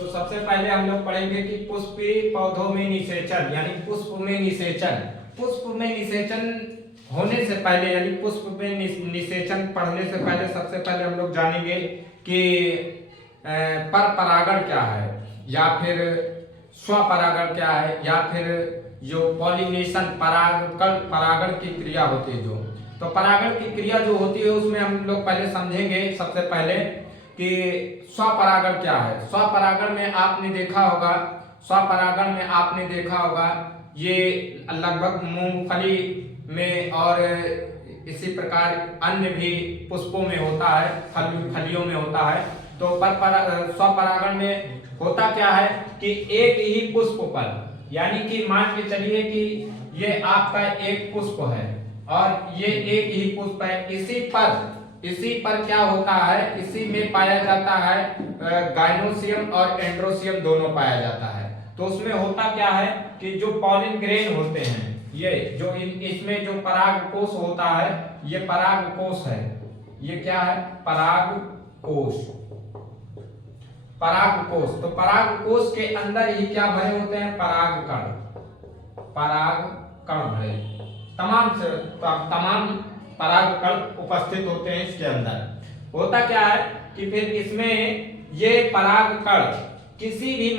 तो सबसे पहले हम लोग पढ़ेंगे कि पुष्पीय पौधों में निषेचन यानी पुष्प में निषेचन। पुष्प में निषेचन होने से पहले यानी पुष्प में निषेचन पढ़ने से पहले सबसे पहले हम लोग जानेंगे कि पर परागण क्या है या फिर स्वपरागण क्या है या फिर जो पॉलिनेशन परागण की क्रिया होती है जो, तो परागण की क्रिया जो होती है उसमें हम लोग पहले समझेंगे सबसे पहले कि स्वपरागण क्या है। स्वपरागण में आपने देखा होगा ये लगभग मूंगफली में और इसी प्रकार अन्य भी पुष्पों में होता है, फलियों में होता है। तो स्वपरागण में होता क्या है कि एक ही पुष्प पर, यानी कि मान के चलिए कि ये आपका एक पुष्प है और ये एक ही पुष्प है, इसी पर क्या होता है, इसी में पाया जाता है गाइनोसियम और एंड्रोसियम दोनों पाया जाता है। तो उसमें होता क्या है कि जो पॉलिन ग्रेन होते हैं, ये जो इसमें जो परागकोश होता है, ये परागकोश है। ये क्या है? परागकोश। तो परागकोश के अंदर ही क्या भरे होते हैं? परागकण भरे, तमाम परागकण उपस्थित होते हैं इसके अंदर। होता क्या है कि फिर इसमें ये परागकण किसी भी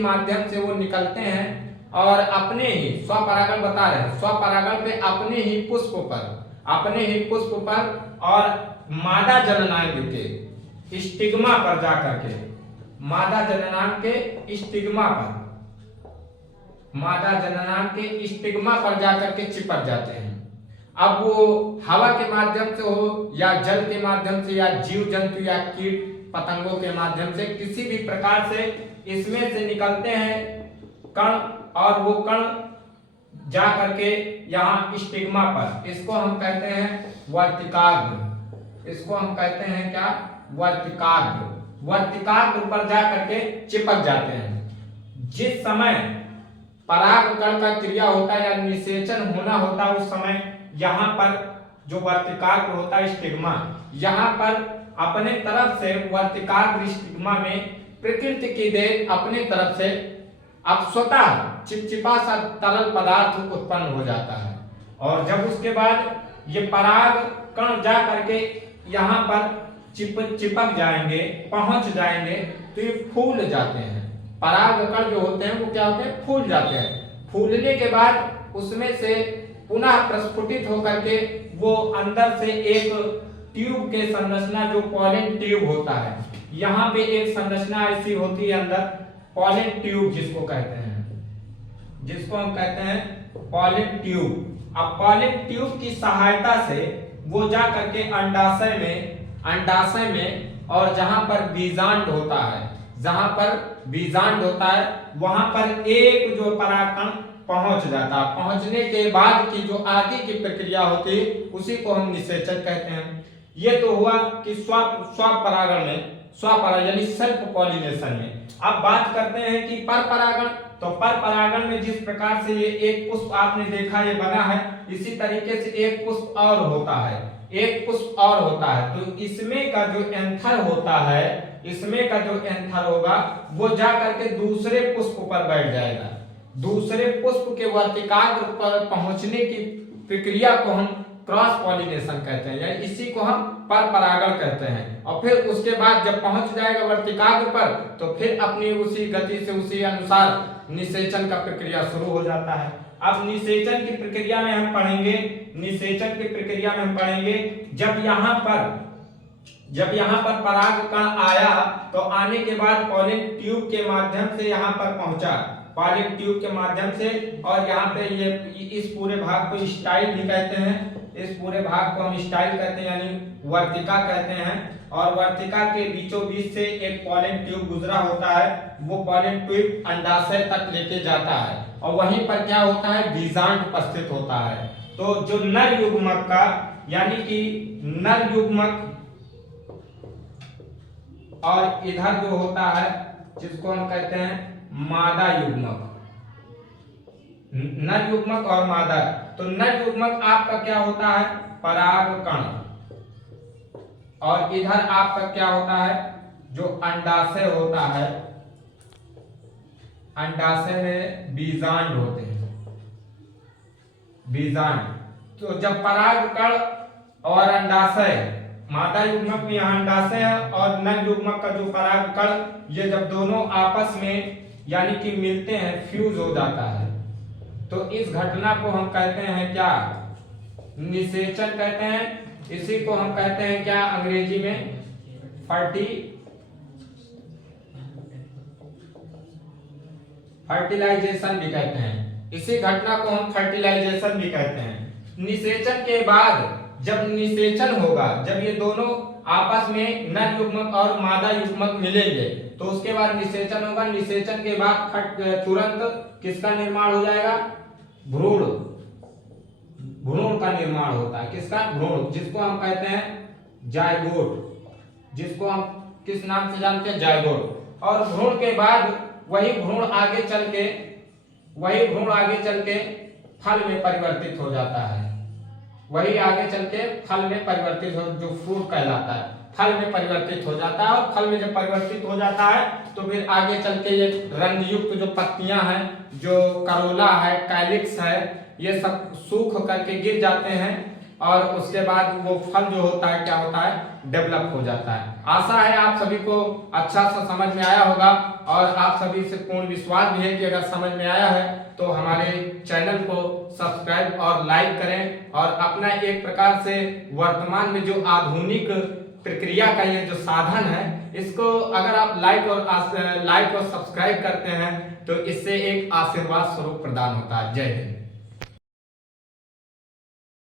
माध्यम से वो निकलते हैं और अपने ही स्वपरागण बता रहे हैं, स्वपरागण पे अपने ही पुष्प पर और मादा जननांग के स्टिग्मा पर जाकर के, मादा जननांग के स्टिग्मा पर जाकर के चिपक जाते हैं। अब वो हवा के माध्यम से हो या जल के माध्यम से या जीव जंतु या कीट पतंगों के माध्यम से, किसी भी प्रकार से इसमें से निकलते हैं कण और वो कण जा करके यहाँ स्टिग्मा पर, इसको हम कहते हैं वर्तिकाग्र। इसको हम कहते हैं क्या? वर्तिकाग्र पर जा करके चिपक जाते हैं। जिस समय परागकण का क्रिया होता है या निषेचन होना होता है, उस समय यहाँ पर जो वर्तिकाग्र होता है स्टिग्मा, यहाँ पर अपने तरफ से वर्तिकाग्र स्टिग्मा में प्रकृति की देन अपने तरफ से अब स्वतः चिपचिपा सा तरल पदार्थ उत्पन्न हो जाता है। और जब उसके बाद ये पराग कण जा करके यहाँ पर चिपक जाएंगे, पहुंच जाएंगे, तो ये फूल जाते हैं। पराग कण जो होते हैं वो क्या होते हैं? फूल जाते हैं। फूलने के बाद उसमें से पुनः प्रस्फुटित होकर के वो अंदर से एक ट्यूब के संरचना, जो पॉलन ट्यूब होता है, यहाँ पे एक संरचना ऐसी होती है अंदर, पॉलन ट्यूब जिसको हम कहते हैं पॉलन ट्यूब। अब पॉलन ट्यूब की सहायता से वो जा करके अंडाशय में और जहां पर बीजांड होता है वहां पर एक जो परागकण पहुंच जाता है। पहुंचने के बाद की जो आगे की प्रक्रिया होती है उसी को हम निषेचन कहते हैं। ये तो हुआ कि स्वपरागण यानी सेल्फ पॉलिनेशन में। अब बात करते हैं कि पर परागण। तो पर परागण में जिस प्रकार से ये एक पुष्प आपने देखा ये बना है, इसी तरीके से एक पुष्प और होता है, तो इसमें का जो एंथर होगा वो जा करके दूसरे पुष्प पर बैठ जाएगा। दूसरे पुष्प के वर्तिकाग्र पर पहुंचने की प्रक्रिया को हम क्रॉस पॉलिनेशन कहते हैं, यानी इसी को हम पर परागण कहते हैं। और फिर उसके बाद जब पहुंच जाएगा वर्तिकाग्र पर, तो फिर अपनी उसी गति से उसी अनुसार निषेचन का प्रक्रिया शुरू हो जाता है। अब निषेचन की प्रक्रिया में हम पढ़ेंगे जब यहाँ पर परागकण आया तो आने के बाद पॉलन ट्यूब के माध्यम से यहाँ पर पहुंचा, पॉलन ट्यूब के माध्यम से, और यहाँ पे ये इस पूरे भाग को स्टाइल भी कहते हैं, इस पूरे भाग को हम स्टाइल कहते हैं यानी वर्तिका कहते हैं। और वर्तिका के बीचों बीच से एक पॉलन ट्यूब गुजरा होता है, वो पॉलन ट्यूब अंडाशय तक लेके जाता है और वहीं पर क्या होता है? बीजांड उपस्थित होता है। तो जो नर युग्मक का यानी कि नर युग्मक और इधर जो होता है जिसको हम कहते हैं मादा युग्मक, नर युग्मक और मादा। तो नर युग्मक आपका क्या होता है? परागकण, और इधर आपका क्या होता है? जो अंडाशय होता है, अंडाशय में बीजांड होते हैं, बीजांड। तो जब परागकण और अंडाशय, मादा युग्मक में यहाँ अंडाशय है और नर युग्मक का जो परागकण, ये जब दोनों आपस में यानी कि मिलते हैं, फ्यूज हो जाता है, तो इस घटना को हम कहते हैं क्या? निषेचन कहते हैं। इसी को हम कहते हैं क्या अंग्रेजी में? फर्टिलाइजेशन भी कहते हैं। इसी घटना को हम फर्टिलाइजेशन भी कहते हैं। निषेचन के बाद जब निषेचन होगा, जब ये दोनों आपस में नर युग्मक और मादा युग्मक मिलेंगे, तो उसके बाद निषेचन होगा। निषेचन के बाद तुरंत किसका निर्माण हो जाएगा? भ्रूण, भ्रूण का निर्माण होता है। किसका? भ्रूण, जिसको हम कहते हैं जायगोट, जिसको हम किस नाम से जानते हैं? जायगोट। और भ्रूण के बाद वही भ्रूण आगे चल के फल में परिवर्तित हो जाता है। वही आगे चल के फल में परिवर्तित हो, जो फ्रूट कहलाता है, फल में परिवर्तित हो जाता है। और फल में जब परिवर्तित हो जाता है तो फिर आगे चल के ये रंगयुक्त जो पत्तियां हैं, जो करोला है, कैलिक्स है, ये सब सूख करके गिर जाते हैं और उसके बाद वो फल जो होता है क्या होता है? डेवलप हो जाता है। आशा है आप सभी को अच्छा सा समझ में आया होगा और आप सभी से पूर्ण विश्वास भी है कि अगर समझ में आया है तो हमारे चैनल को सब्सक्राइब और लाइक करें। और अपना एक प्रकार से वर्तमान में जो आधुनिक प्रक्रिया का ये जो साधन है, इसको अगर आप लाइक और सब्सक्राइब करते हैं तो इससे एक आशीर्वाद स्वरूप प्रदान होता है। जय हिंद।